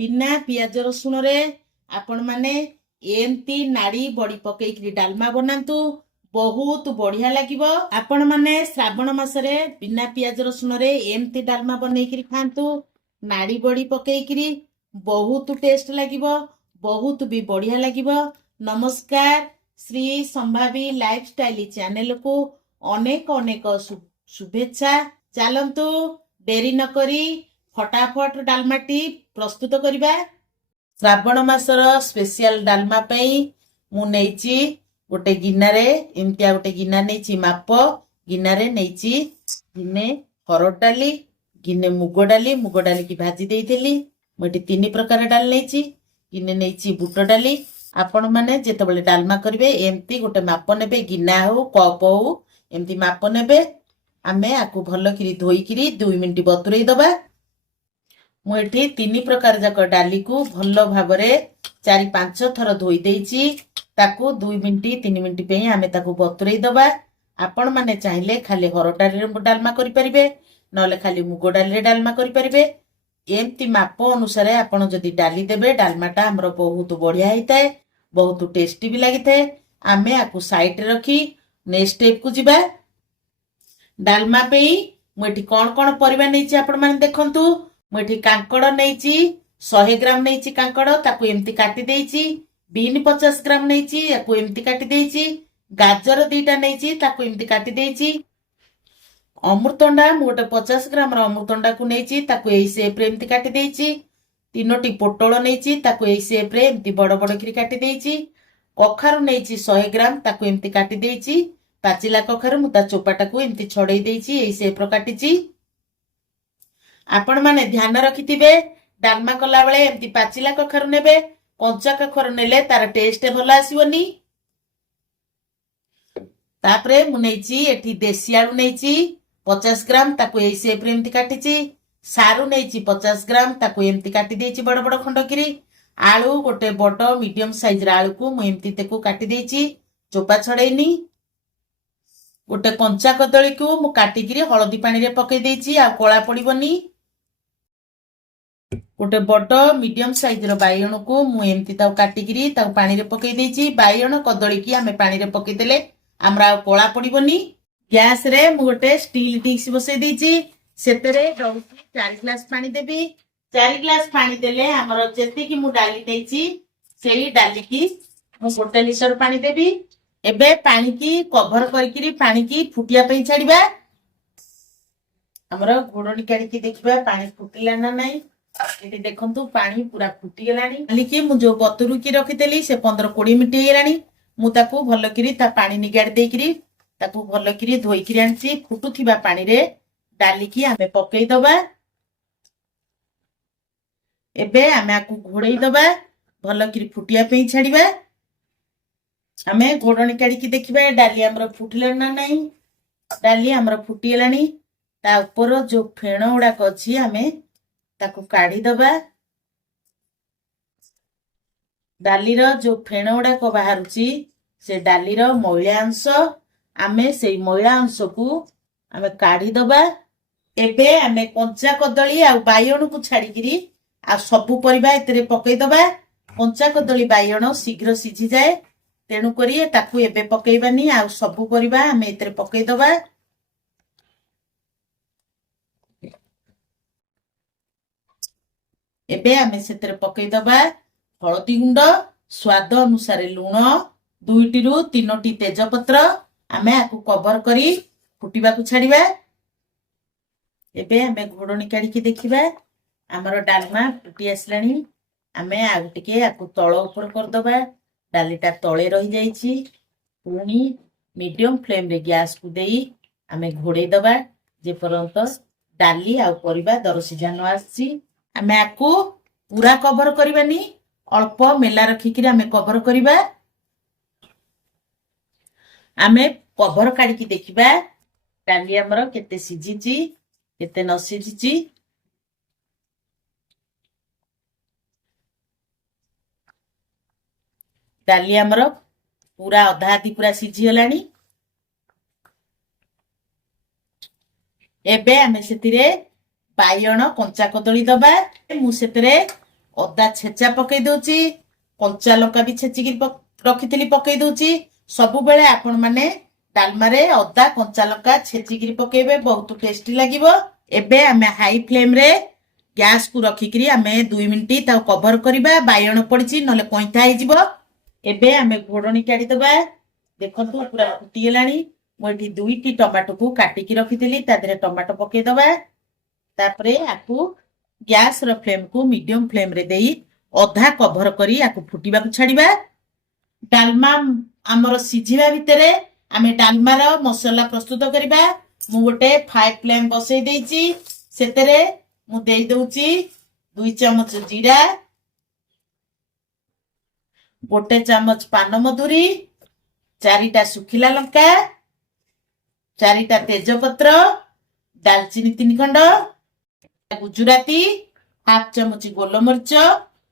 बिना पियाज रसुण रे आपण माने एमती नाड़ी बड़ी पकईकरी डालमा बनातु बहुत बढ़िया लगिबो। आपण माने श्रावण मासरे बिना पियाज रसुण रे एमती डालमा बनईकरी खांतु नाड़ी बड़ी पकईकरी बहुत टेस्ट लगिबो, बहुत भी बढ़िया लगिबो। नमस्कार, श्री संभावी लाइफस्टाइल चैनल को अनेक अनेक शुभेच्छा। चलंतु डेरी न करी फटाफट डालमाटी प्रस्तुत करिबा। श्रावण मासर स्पेशल डालमा पई मु नेची गोटे गिनारे एमतिया गोटे गिना नेची माप गिनारे नेची गिने हरड़ डाली गिने मुग डाली की भाजी देइथेली। मोटी तीन प्रकार डाल नेची गिने नेची बुट डाली। आपण माने जेतेबेले डालमा करिवे एमती गोटे माप नेबे, गिना हो कप हो एमती माप नेबे। आमे आकु भल किरी धोई किरी 2 मिनिट बतुरई दबा। मु एठी 3 प्रकार जाक डाली को भल भाबरे 4-5 थर धोई देइची। ताकू 2 मिनिट 3 मिनिट पे आमे ताकू बतुरई दबा। आपण माने चाहिले खाली हरड़ डाली डालमा करि परिबे, नले खाली मुग डाली रे डालमा करि परिबे। एमती माप अनुसार आपण जदि डाली देबे डालमाटा हमर बहुत बढ़िया हेइताए, बहुत टेस्टी भी लागिताए। आमे आकु साइड रे रखी नेक्स्ट स्टेप को जिबा। डालमा पे मुठी कौन कौन परिबा नेची आपण माने देखंतु। मुठी कांकड़ नेची 100 ग्राम नेची कांकड़, ताकू एमती काटी देइची। बीन 50 ग्राम नेची, याकू एमती काटी देइची। गाजर 2टा नेची, ताकू एमती काटी देइची। अमृतंडा मोटे 50 ग्राम रो अमृतंडा को नेची, ताकू एई शेप रे एमती काटी देइची। 3टी पोटल नेची, ताकू एई शेप रे एमती बड़ बड़ करी काटी देइची। कखारु नेची 100 ग्राम, ताकू एमती काटी देइची। पाचिला कखारु मु ता चोपाटा को एमती छड़ेई देइची, एई शेप रो काटिची। आपण माने ध्यान रखिथिबे डालमा कला बेले एमती पाचिला कखारु नेबे, कंचा कखारु नेले तार टेस्ट भल आसीबनी। तापरे मु नेची एठी देसी आलू नेची 50 ग्राम, ताकू एई शेप रे एमती काटिची। सारू नेची 50 ग्राम, ताकू एमती काटी देइची बड़ बड़ खंड किरी। आलू गोटे बड़ मीडियम साइज रा आलू को मु एमती तेकू काटी देइची, चोपा छड़ेइनी। गोटे कंचा कदली को मु काटिकिरी हळदी पानी रे पके देइची, आ कोळा पड़िबनी। गोटे बड़ मीडियम साइज रो बाइगण को मु एमती ताऊ काटिकिरी ताऊ पानी रे पके देइची। बाइगण कदली की आमे पानी रे पके देले हमरा कोळा पड़िबनी। गैस रे मु गोटे स्टील डिश बसे देइची, सेतरे 4 ग्लास पानी देबी। 4 ग्लास पानी देले हमर जेति की मु डाली देइची सेही डाली की मु 1 लिटर पानी देबी। एबे पानी की कवर करकिरी पानी की फुटिया पे छाड़िबा। हमर घोड़नी काढी की देखिबा पानी फुटिला ना नाही। एटी देखंतु पानी पूरा फुटी गेलानी। खाली की मु जो बतुरु की रखितेली से 15-20 मिनिट हेलानी। मु ताकू भल किरी ता पानी निगाड़ देइकिरी ताकू भल किरी धोई किरी आनची। फुटुथिबा पानी रे डाली की आमे पकेई दबा। एबे आमे आकू घोड़ेई दबा भल किरी फुटिया पे छाड़िबा। आमे घोड़नी काढी की देखिबा डाली हमर फुटिला ना नाही। डाली हमर फुटी गेलानी। ता ऊपर जो फेण उडा अछि आमे ताकू काढी दबा। डाली रो जो फेण उडा को बाहरुची से डाली रो मैला अंश आमे सेई मैला अंश को आमे काढी दबा। एबे आमे कंचा कदली आ बाइगण को छाड़ी किरी आ सबु परिबा एतरे पकेई दबा। कंचा कदली बाइगण शीघ्र सिझी जाए, तेणु करी ताकू एबे पकेइबानी। आ सबु परिबा आमे एतरे पकेई दबा। एबे आमे सेतरे पकेई दबा हळदी गुंड, स्वाद अनुसार लूण, 2 रु 3 तेजपत्र। आमे आकु कवर करी फुटिबा को छाड़िबा। एबे आमे घोड़नी काढी की देखिबा हमर डालमा फुटी आसलानी। आमे आ टिके आकु तळ ऊपर कर दबा। डालीटा तळे रही जाईची। पुणी मीडियम फ्लेम रे गैस को देई आमे घोड़े दबा जे परंत डाली आ परिबा दरसिझा न आसी। आमे आकु पूरा कवर करबानी, अल्प मेला रखी कि आमे कवर करिबा। आमे कवर काढी की देखिबा डाली हमर केते सिझिची केते न सिझिची। डाली हमर पूरा अधा आधी पूरा सिझी गलानी। एबे आमे सेतिरे बाइगण कंचा कदली दबा। मु सेतिरे ଅଦା ଛେଚା ପକେଇ ଦଉଛି, କଞ୍ଚା ଲଙ୍କା ବି ଛେଚିକି ରଖିଥିଲି ପକେଇ ଦଉଛି। ସବୁବେଳେ ଆପଣ ମାନେ ଡାଲମାରେ ଅଦା କଞ୍ଚା ଲଙ୍କା ଛେଚିକିରି ପକେଇବେ, ବହୁତ ଟେଷ୍ଟି ଲାଗିବ। ଏବେ ଆମେ ହାଇ ଫ୍ଲେମ ରେ ଗ୍ୟାସ କୁ ରଖିକିରି ଆମେ 2 ମିନିଟ୍ ତାକୁ କଭର କରିବା। ବାଇଗଣ ପଡିଛି ନହେଲେ କଇଁଥା ହେଇଯିବ। ଏବେ ଆମେ ଘୋଡଣି କାଢିଦବା। ଦେଖନ୍ତୁ ପୁରା ଫୁଟିଗଲାଣି। ମୁଁ ଏଠି 2ଟି ଟମାଟୋକୁ କାଟିକି ରଖିଥିଲି, ତା ଦେହରେ ଟମାଟୋ ପକେଇଦବା। ତାପରେ ଆକୁ ଗ୍ୟାସ ର ଫ୍ଲେମ କୁ ମିଡିୟମ ଫ୍ଲେମ ରେ ଦେଇ ଅଧା କଭର କରି ଆକୁ ଫୁଟିବାକୁ ଛାଡିବା। ଡାଲମା ଆମର ସିଝିବା ଭିତରେ ଆମେ ଡାଲମାର ମସଲା ପ୍ରସ୍ତୁତ କରିବା। ମୁଁ ଗୋଟେ ଫ୍ରାଏ ପ୍ୟାନ ବସେଇ ଦେଇଛି, ସେଥିରେ ମୁଁ ଦେଇ ଦଉଛି 2 ଚାମଚ ଜିରା, 1 ଚାମଚ ପାନମଧୁରୀ, 4ଟା ଶୁଖିଲା ଲଙ୍କା, 4ଟା ତେଜପତ୍ର, ଡାଲଚିନି 3 ଖଣ୍ଡ, ଗୁଜୁରାତି, 1/2 ଚାମଚ ଗୋଲମରିଚ।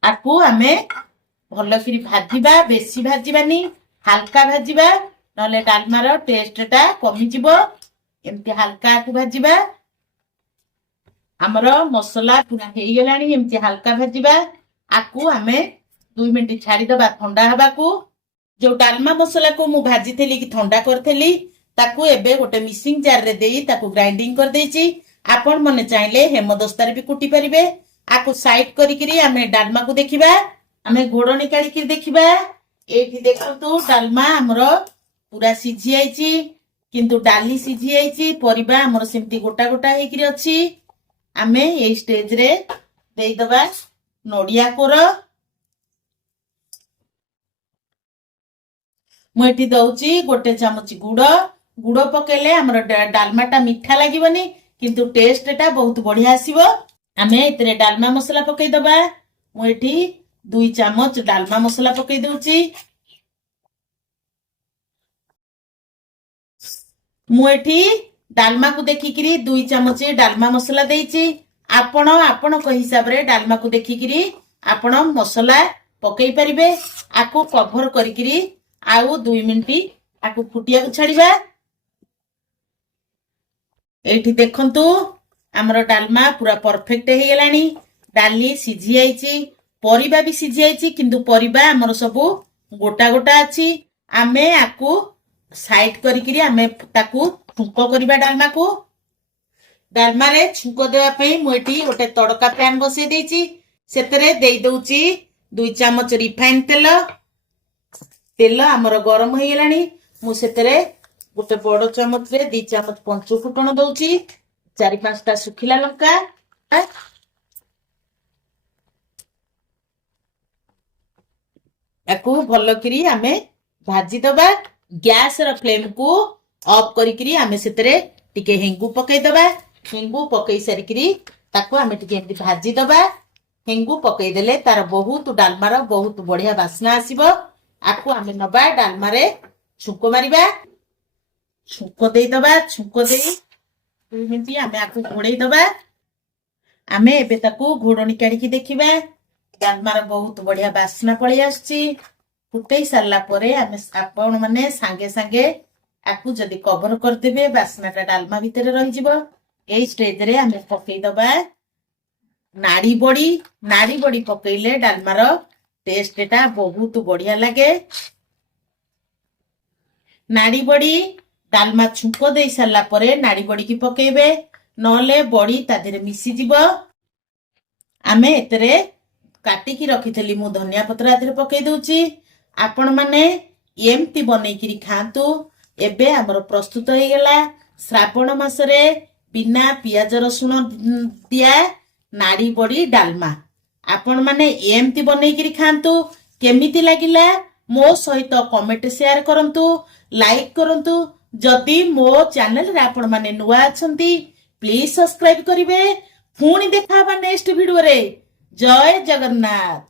ଆକୁ ଆମେ ଭଲକିରି ଭାଜିବା, ବେଶୀ ଭାଜିବାନି, ହାଲକା ଭାଜିବା, ନହେଲେ ଡାଲମାର ଟେଷ୍ଟ ଟା କମିଯିବ। ଏମିତି ହାଲକା ଆକୁ ଭାଜିବା। ଆମର ମସଲା ପୁରା ହେଇଗଲାଣି, ଏମିତି ହାଲକା ଭାଜିବା। ଆକୁ ଆମେ 2 ମିନିଟ୍ ଛାଡିଦବା ଥଣ୍ଡା ହେବାକୁ। ଯୋଉ ଡାଲମା ମସଲାକୁ ମୁଁ ଭାଜିଥିଲି କି ଥଣ୍ଡା କରିଥିଲି, ତାକୁ ଏବେ ଗୋଟେ ମିକ୍ସିଂ ଜାରରେ ଦେଇ ତାକୁ ଗ୍ରାଇଣ୍ଡିଙ୍ଗ କରିଦେଇଛି। ଆପଣ ମାନେ ଚାହିଁଲେ ହେମଦସ୍ତାରେ ବି କୁଟି ପାରିବେ। ଆକୁ ସାଇଡ କରିକିରି ଆମେ ଡାଲମାକୁ ଦେଖିବା। ଆମେ ଘୋଡଣି କାଢିକି ଦେଖିବା। ଏଇଠି ଦେଖନ୍ତୁ ଡାଲମା ଆମର ପୁରା ସିଝି ଯାଇଛି, କିନ୍ତୁ ଡାଲି ସିଝି ଯାଇଛି, ପରିବା ଆମର ସେମିତି ଗୋଟା ଗୋଟା ହେଇକିରି ଅଛି। ଆମେ ଏଇ ଷ୍ଟେଜରେ ଦେଇଦବା ନଡିଆ କୋର। ମୁଁ ଏଠି ଦଉଛି 1 ଚାମଚ ଗୁଡ। ଗୁଡ ପକେଇଲେ ଆମର ଡାଲମାଟା ମିଠା ଲାଗିବନି, କିନ୍ତୁ ଟେଷ୍ଟ ଟା ବହୁତ ବଢିଆ ଆସିବ। ଆମେ ଏଥିରେ ଡାଲମା ମସଲା ପକେଇଦବା। ମୁଁ ଏଠି 2 ଚାମଚ ଡାଲମା ମସଲା ପକେଇ ଦଉଛି। ମୁଁ ଏଠି ଡାଲମାକୁ ଦେଖିକିରି 2 ଚାମଚ ଡାଲମା ମସଲା ଦେଇଛି। ଆପଣ ଆପଣଙ୍କ ହିସାବରେ ଡାଲମାକୁ ଦେଖିକିରି ଆପଣ ମସଲା ପକେଇ ପାରିବେ। ଆକୁ କଭର କରିକିରି ଆଉ 2 ମିନିଟ୍ ଆକୁ ଫୁଟିବାକୁ ଛାଡିବା। ଏଇଠି ଦେଖନ୍ତୁ ଆମର ଡାଲମା ପୁରା ପରଫେକ୍ଟ ହେଇଗଲାଣି। ଡାଲି ସିଝି ଯାଇଛି, ପରିବା ବି ସିଝି ଯାଇଛି, କିନ୍ତୁ ପରିବା ଆମର ସବୁ ଗୋଟା ଗୋଟା ଅଛି। ଆମେ ଆକୁ ସାଇଡ କରିକିରି ଆମେ ତାକୁ ଛୁଙ୍କ କରିବା ଡାଲମାକୁ। ଡାଲମାରେ ଛୁଙ୍କ ଦେବା ପାଇଁ ମୁଁ ଏଠି ଗୋଟେ ତଡକା ପ୍ୟାନ ବସେଇ ଦେଇଛି, ସେଥିରେ ଦେଇ ଦଉଛି 2 ଚାମଚ ରିଫାଇନ ତେଲ। ତେଲ ଆମର ଗରମ ହେଇଗଲାଣି। ମୁଁ ସେଥିରେ ଗୋଟେ ବଡ ଚାମଚରେ 2 ଚାମଚ ପଞ୍ଚୁ ଫୁଟଣ ଦଉଛି, 4-5ଟା ଶୁଖିଲା ଲଙ୍କା। ଆକୁ ଭଲକିରି ଆମେ ଭାଜିଦବା। ଗ୍ୟାସ ର ଫ୍ଲେମ କୁ ଅଫ୍ କରିକିରି ଆମେ ସେଥିରେ ଟିକେ ହେଙ୍ଗୁ ପକେଇଦବା। ହେଙ୍ଗୁ ପକେଇ ସାରିକିରି ତାକୁ ଆମେ ଟିକେ ଏମିତି ଭାଜିଦବା। ହେଙ୍ଗୁ ପକେଇଦେଲେ ତାର ବହୁତ ଡାଲମାର ବହୁତ ବଢିଆ ବାସ୍ନା ଆସିବ। ଆକୁ ଆମେ ନବା ଡାଲମାରେ ଛୁଙ୍କ ମାରିବା। ଛୁଙ୍କ ଦେଇଦବା। ଛୁଙ୍କ ଦେଇ 2 ମିନିଟ୍ ଆମେ ଆକୁ ଘୋଡେଇ ଦବା। ଆମେ ଏବେ ତାକୁ ଘୋଡଣି କାଢିକି ଦେଖିବା। ଡାଲମାର ବହୁତ ବଢିଆ ବାସ୍ନା ପଳେଇ ଆସିଛି। ଫୁଟେଇ ସାରିଲା ପରେ ଆମେ ଆପଣ ମାନେ ସାଙ୍ଗେ ସାଙ୍ଗେ ଆକୁ ଯଦି କଭର କରିଦେବେ, ବାସ୍ନାଟା ଡାଲମା ଭିତରେ ରହିଯିବ। ଏଇ ଷ୍ଟେଜରେ ଆମେ ପକେଇଦବା ନାଡି ବଡି। ନାଡି ବଡି ପକେଇଲେ ଡାଲମାର ଟେଷ୍ଟ ଟା ବହୁତ ବଢିଆ ଲାଗେ। ନାଡି ବଡି ଡାଲମା ଛୁଙ୍କ ଦେଇ ସାରିଲା ପରେ ନାଡି ବଡିକି ପକେଇବେ, ନହେଲେ ବଡି ତା ଦେହରେ ମିଶିଯିବ। ଆମେ ଏଥିରେ କାଟିକି ରଖିଥିଲି ମୁଁ ଧନିଆ ପତ୍ର ଏଥିରେ ପକେଇ ଦଉଛି। ଆପଣ ମାନେ ଏମିତି ବନେଇକିରି ଖାଆନ୍ତୁ। ଏବେ ଆମର ପ୍ରସ୍ତୁତ ହେଇଗଲା ଶ୍ରାବଣ ମାସରେ ବିନା ପିଆଜ ରସୁଣ ଦିଆ ନାଡି ବଡି ଡାଲମା। ଆପଣ ମାନେ ଏମିତି ବନେଇକିରି ଖାଆନ୍ତୁ। କେମିତି ଲାଗିଲା ମୋ ସହିତ କମେଣ୍ଟ ସେୟାର କରନ୍ତୁ, ଲାଇକ୍ କରନ୍ତୁ। ଯଦି ମୋ ଚ୍ୟାନେଲରେ ଆପଣ ମାନେ ନୂଆ ଅଛନ୍ତି, ପ୍ଲିଜ ସବସ୍କ୍ରାଇବ କରିବେ। ପୁଣି ଦେଖା ହବା ନେକ୍ସଟ ଭିଡିଓରେ। ଜୟ ଜଗନ୍ନାଥ।